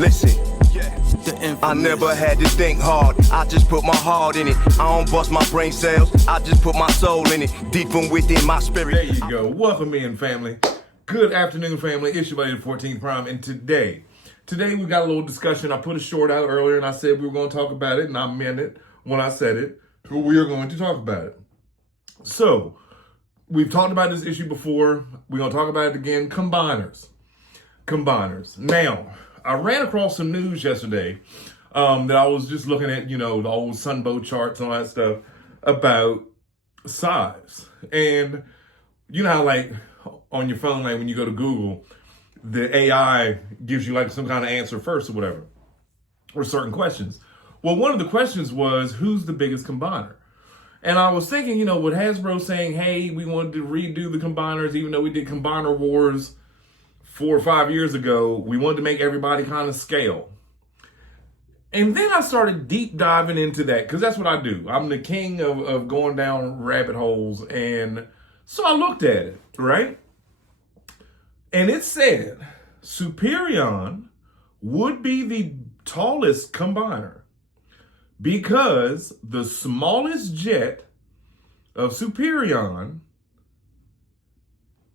Listen, I never had to think hard, I just put my heart in it. I don't bust my brain cells, I just put my soul in it. Deep from within my spirit. There you go. Welcome in, family. Good afternoon, family. It's your buddy, 14 Prime, and today we got a little discussion. I put a short out earlier, and I said we were going to talk about it, and I meant it when I said it. We are going to talk about it. So, we've talked about this issue before. We're going to talk about it again. Combiners. Now, I ran across some news yesterday that I was just looking at, the old Sunbow charts and all that stuff about size. And you know how, like, on your phone, like when you go to Google, the AI gives you like some kind of answer first or whatever, or certain questions. Well, one of the questions was, who's the biggest combiner? And I was thinking, with Hasbro saying, hey, we wanted to redo the combiners, even though we did Combiner Wars 4 or 5 years ago, we wanted to make everybody kind of scale. And then I started deep diving into that, because that's what I do. I'm the king of going down rabbit holes. And so I looked at it, right? And it said Superion would be the tallest combiner because the smallest jet of Superion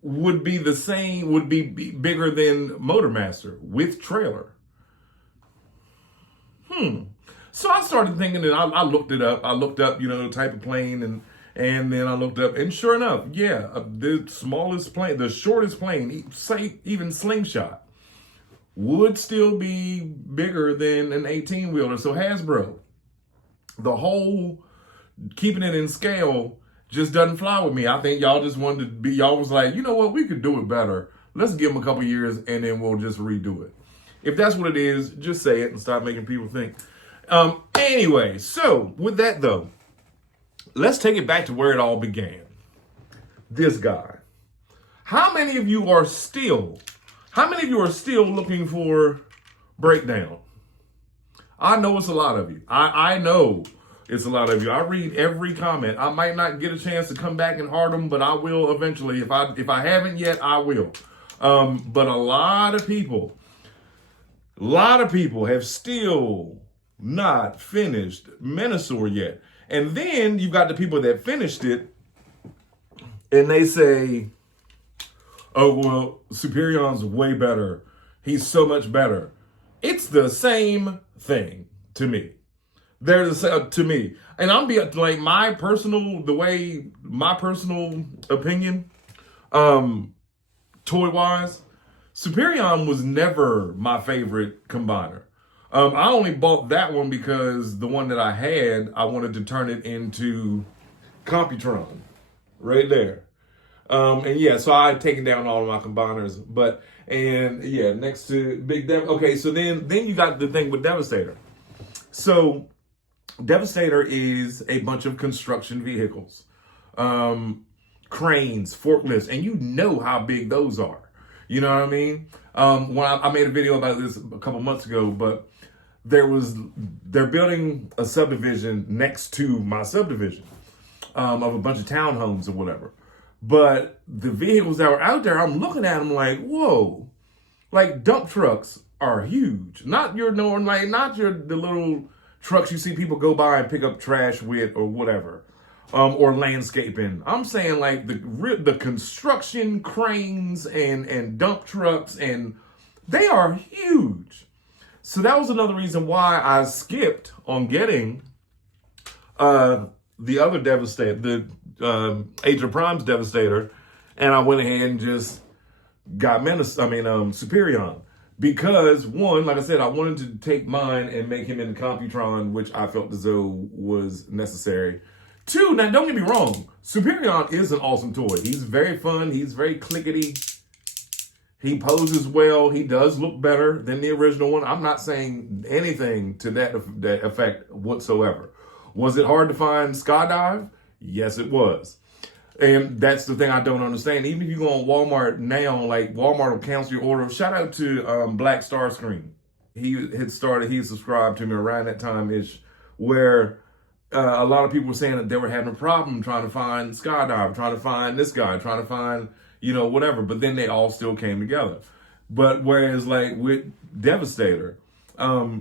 would be bigger than Motormaster with trailer. So I started thinking, and I looked it up. I looked up, the type of plane, and then I looked up, and sure enough, the smallest plane, the shortest plane, say even Slingshot, would still be bigger than an 18-wheeler. So Hasbro, the whole keeping it in scale just doesn't fly with me. I think y'all just wanted to be, y'all was like, you know what, we could do it better. Let's give them a couple years and then we'll just redo it. If that's what it is, just say it and stop making people think. Anyway, so with that though, let's take it back to where it all began. This guy. How many of you are still looking for breakdown? I know it's a lot of you. I know it's a lot of you. I read every comment. I might not get a chance to come back and heart them, but I will eventually. If I haven't yet, I will. But a lot of people have still not finished Menasor yet. And then you've got the people that finished it, and they say, oh, well, Superion's way better. He's so much better. It's the same thing to me. They're the same to me. And I'm being like my personal opinion, toy-wise, Superion was never my favorite combiner. I only bought that one because the one that I had, I wanted to turn it into Computron, right there. So I had taken down all of my combiners, next to Big Dev. Okay, so then you got the thing with Devastator. So Devastator is a bunch of construction vehicles, cranes, forklifts, and you know how big those are. You know what I mean? When I made a video about this a couple months ago, but they're building a subdivision next to my subdivision of a bunch of townhomes or whatever. But the vehicles that were out there, I'm looking at them like, whoa, like dump trucks are huge. Not the little trucks you see people go by and pick up trash with or whatever, or landscaping. I'm saying like the construction cranes and dump trucks, and they are huge. So that was another reason why I skipped on getting the other Devastator, the Age of Prime's Devastator, and I went ahead and just got Superion. Because one, like I said, I wanted to take mine and make him into Computron, which I felt as though was necessary. Two, now don't get me wrong, Superion is an awesome toy. He's very fun, he's very clickety. He poses well. He does look better than the original one. I'm not saying anything to that effect whatsoever. Was it hard to find Skydive? Yes, it was. And that's the thing I don't understand. Even if you go on Walmart now, like Walmart will cancel your order. Shout out to Black Starscream. He subscribed to me around that time-ish, where a lot of people were saying that they were having a problem trying to find Skydive, trying to find this guy, trying to find, whatever. But then they all still came together. But whereas like with Devastator, I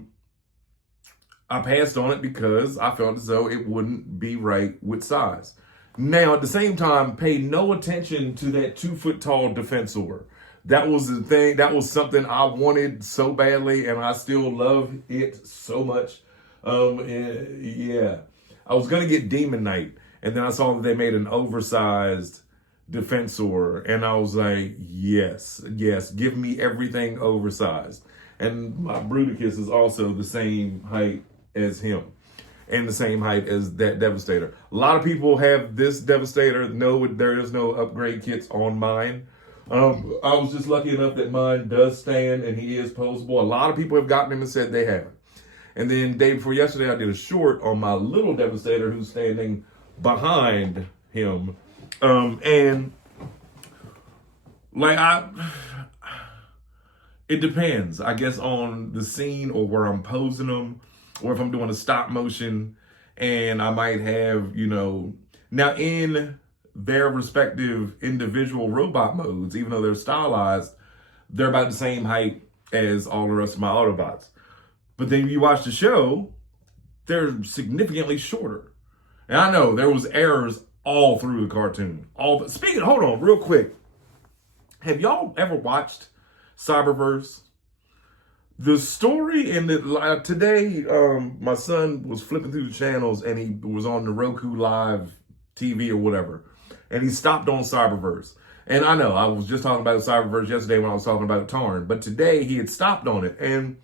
passed on it because I felt as though it wouldn't be right with size. Now, at the same time, pay no attention to that 2 foot tall Defensor. That was the thing. That was something I wanted so badly, and I still love it so much. Yeah, I was gonna get Demon Knight, and then I saw that they made an oversized Defensor, and I was like, yes, give me everything oversized. And my Bruticus is also the same height as him, and the same height as that Devastator. A lot of people have this Devastator. No, there is no upgrade kits on mine. I was just lucky enough that mine does stand and he is posable. A lot of people have gotten him and said they haven't. And then day before yesterday, I did a short on my little Devastator who's standing behind him. And like it depends, I guess, on the scene or where I'm posing them, or if I'm doing a stop motion, and I might have, now in their respective individual robot modes, even though they're stylized, they're about the same height as all the rest of my Autobots. But then you watch the show, they're significantly shorter. And I know there was errors all through the cartoon. Hold on, real quick. Have y'all ever watched Cyberverse? The story in the today, my son was flipping through the channels and he was on the Roku Live TV or whatever, and he stopped on Cyberverse. And I know I was just talking about the Cyberverse yesterday when I was talking about Tarn, but today he had stopped on it, and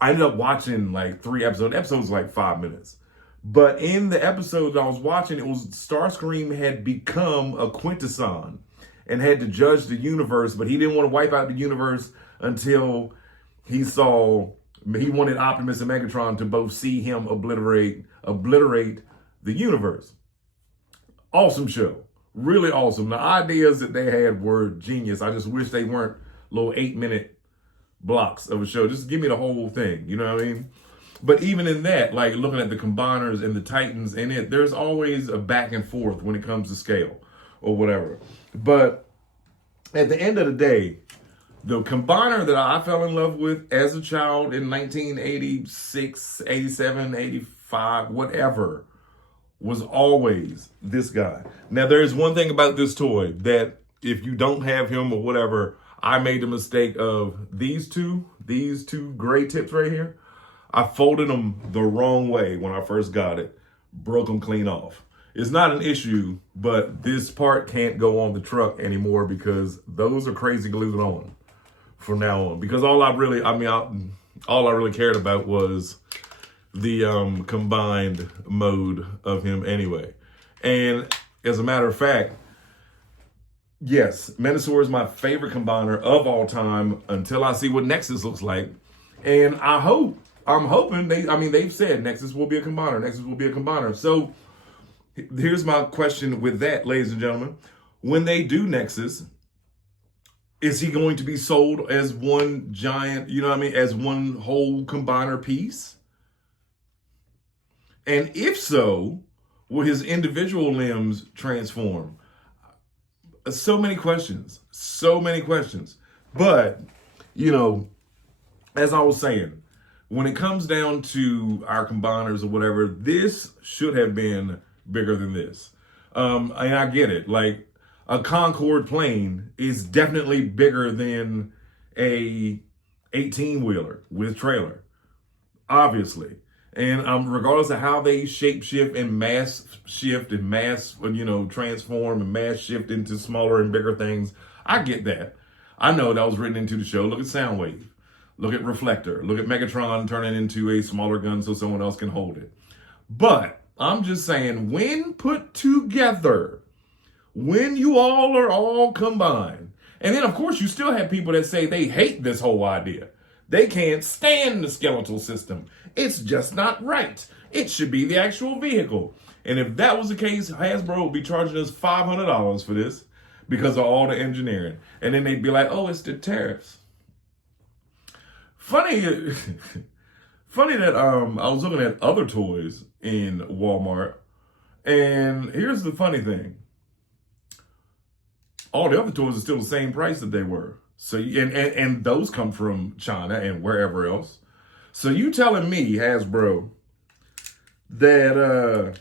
I ended up watching like 3 episodes. The episode was like 5 minutes. But in the episode that I was watching, it was Starscream had become a Quintesson and had to judge the universe, but he didn't want to wipe out the universe until he wanted Optimus and Megatron to both see him obliterate the universe. Awesome show. Really awesome. The ideas that they had were genius. I just wish they weren't little 8-minute blocks of a show. Just give me the whole thing. You know what I mean? But even in that, like looking at the Combiners and the Titans in it, there's always a back and forth when it comes to scale or whatever. But at the end of the day, the Combiner that I fell in love with as a child in 1986, 87, 85, whatever, was always this guy. Now, there's one thing about this toy that if you don't have him or whatever, I made the mistake of these two gray tips right here. I folded them the wrong way when I first got it, broke them clean off. It's not an issue, but this part can't go on the truck anymore because those are crazy glued on from now on. Because all I really cared about was the combined mode of him anyway. And as a matter of fact, yes, Menasor is my favorite combiner of all time until I see what Nexus looks like. And I'm hoping they've said Nexus will be a combiner. So here's my question with that, ladies and gentlemen. When they do Nexus, is he going to be sold as one giant, as one whole combiner piece? And if so, will his individual limbs transform? So many questions. But, as I was saying, when it comes down to our combiners or whatever, this should have been bigger than this. And I get it. Like, a Concorde plane is definitely bigger than a 18-wheeler with trailer, obviously. And regardless of how they shape shift and mass shift and mass, transform and mass shift into smaller and bigger things, I get that. I know that was written into the show. Look at Soundwave. Look at Reflector. Look at Megatron turning into a smaller gun so someone else can hold it. But I'm just saying, when put together, when you all are all combined, and then of course you still have people that say they hate this whole idea. They can't stand the skeletal system. It's just not right. It should be the actual vehicle. And if that was the case, Hasbro would be charging us $500 for this because of all the engineering. And then they'd be like, oh, it's the tariffs. Funny that I was looking at other toys in Walmart, and here's the funny thing. All the other toys are still the same price that they were. So, and those come from China and wherever else. So you telling me, Hasbro, that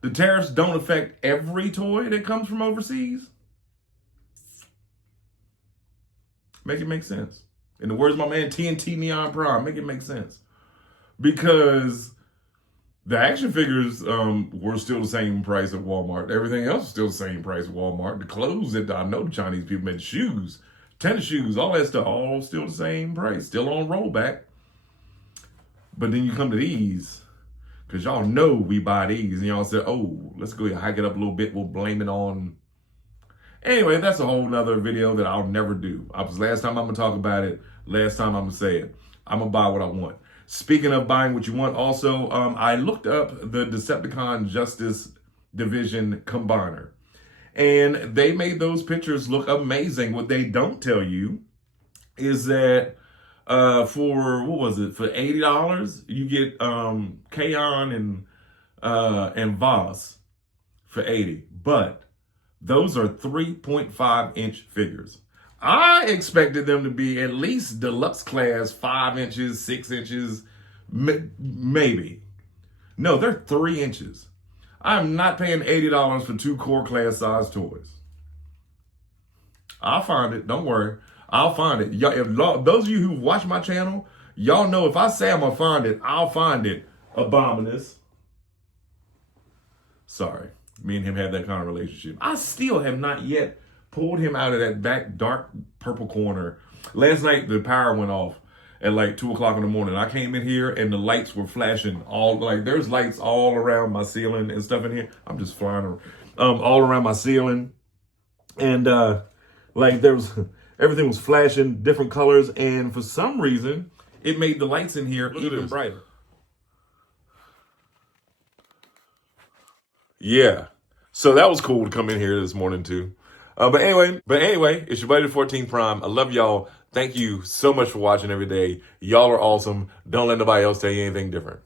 the tariffs don't affect every toy that comes from overseas? Make it make sense. In the words of my man TNT Neon Prime, make it make sense. Because the action figures were still the same price at Walmart. Everything else is still the same price at Walmart. The clothes that I know the Chinese people made, shoes, tennis shoes, all that stuff, all still the same price. Still on rollback. But then you come to these, because y'all know we buy these, and y'all say, oh, let's go ahead and hike it up a little bit. We'll blame it on... Anyway, that's a whole nother video that I'll never do. Last time I'm going to talk about it. Last time I'm going to say it. I'm going to buy what I want. Speaking of buying what you want, also, I looked up the Decepticon Justice Division Combiner. And they made those pictures look amazing. What they don't tell you is that for, what was it, for $80, you get Kaon and Voss for $80. But those are 3.5-inch figures. I expected them to be at least deluxe class, 5 inches, 6 inches, maybe. No, they're 3 inches. I'm not paying $80 for 2 core class size toys. I'll find it. Don't worry. I'll find it. Those of you who watch my channel, y'all know if I say I'm going to find it, I'll find it. Abominus. Sorry. Me and him have that kind of relationship. I still have not yet pulled him out of that back dark purple corner. Last night, the power went off at like 2 o'clock in the morning. I came in here and the lights were flashing there's lights all around my ceiling and stuff in here. I'm just flying around, all around my ceiling. And everything was flashing different colors. And for some reason, it made the lights in here even brighter. Yeah. So that was cool to come in here this morning too. But anyway, it's your buddy 14 Prime. I love y'all. Thank you so much for watching every day. Y'all are awesome. Don't let nobody else tell you anything different.